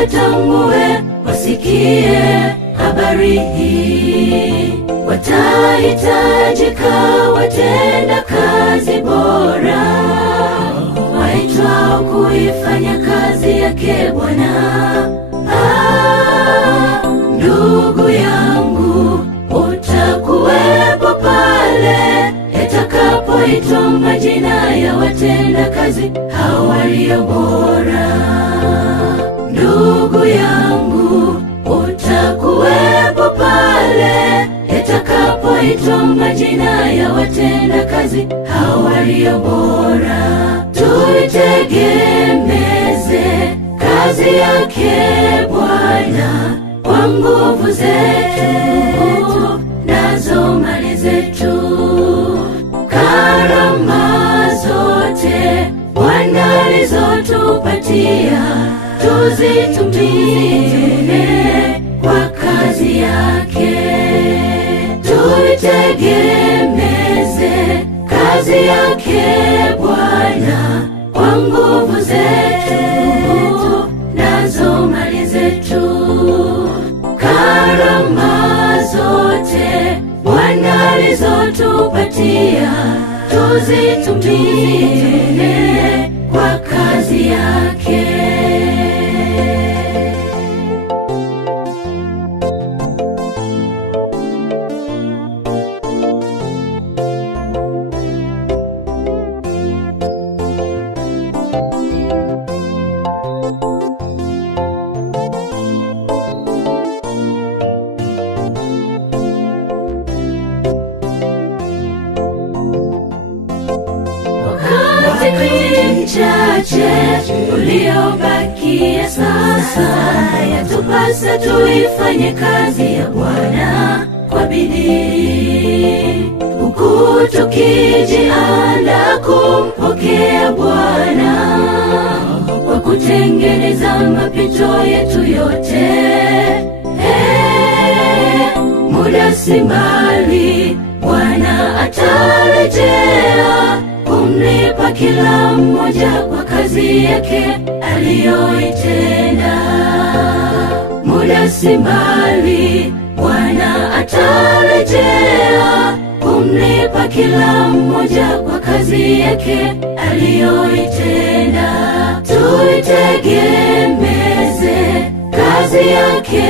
watambue, wasikie habari hii. Watahitajika watenda kazi bora, waitwao kuifanya kazi yake Bwana. Ndugu yangu, utakuwepo pale yatakapoitwa majina ya watenda kazi hao walio bora. Ndugu yangu, utakuwepo pale yatakapoitwa majina ya watenda kazi hao walio bora. Tuitegemeze kazi yake Bwana kwa nguvu zetu nazo mali zetu. Karama zote Bwana alizotupatia tuzitumie kwa kazi yake. Tuitegemeze kazi yake Bwana kwa nguvu zetu nazo mali zetu. Karama zote Bwana alizotupatia tuzitumie kwa kazi yake. Chache uliobakia sasa, yatupasa tuifanye kazi ya Bwana kwa bidii, huku tukijiandaa kumpokea Bwana kwa kutengeneza mapito yetu yote. Muda si mbali, Bwana atarejea kumlipa kila mmoja kwa kazi yake aliyoitenda. Muda si mbali, Bwana atarejea kumlipa kila mmoja kwa kazi yake aliyoitenda. Tuitegemeze kazi yake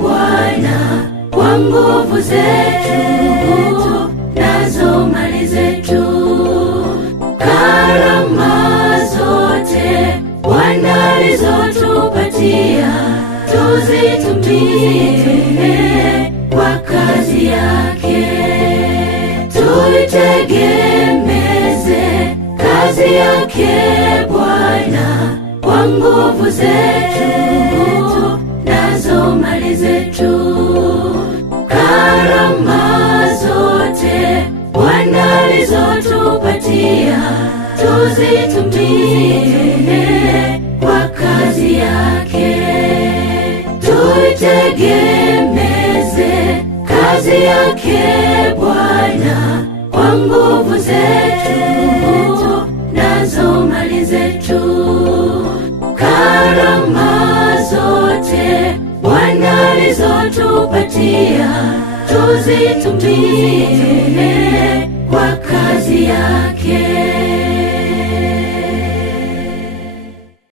Bwana kwa nguvu zetu nazo mali zetu. Karama zote Bwana alizotupatia tuzitumie kwa kazi yake. Tuitegemeze kazi yake Bwana kwa nguvu zetu nazo mali zetu. Karama zote Bwana alizotupatia tuzitumie kwa kazi yake. Tuitegemeze kazi yake Bwana kwa nguvu zetu nazo mali zetu. Karama zote Bwana alizotupatia tuzitumie kwa kazi yake.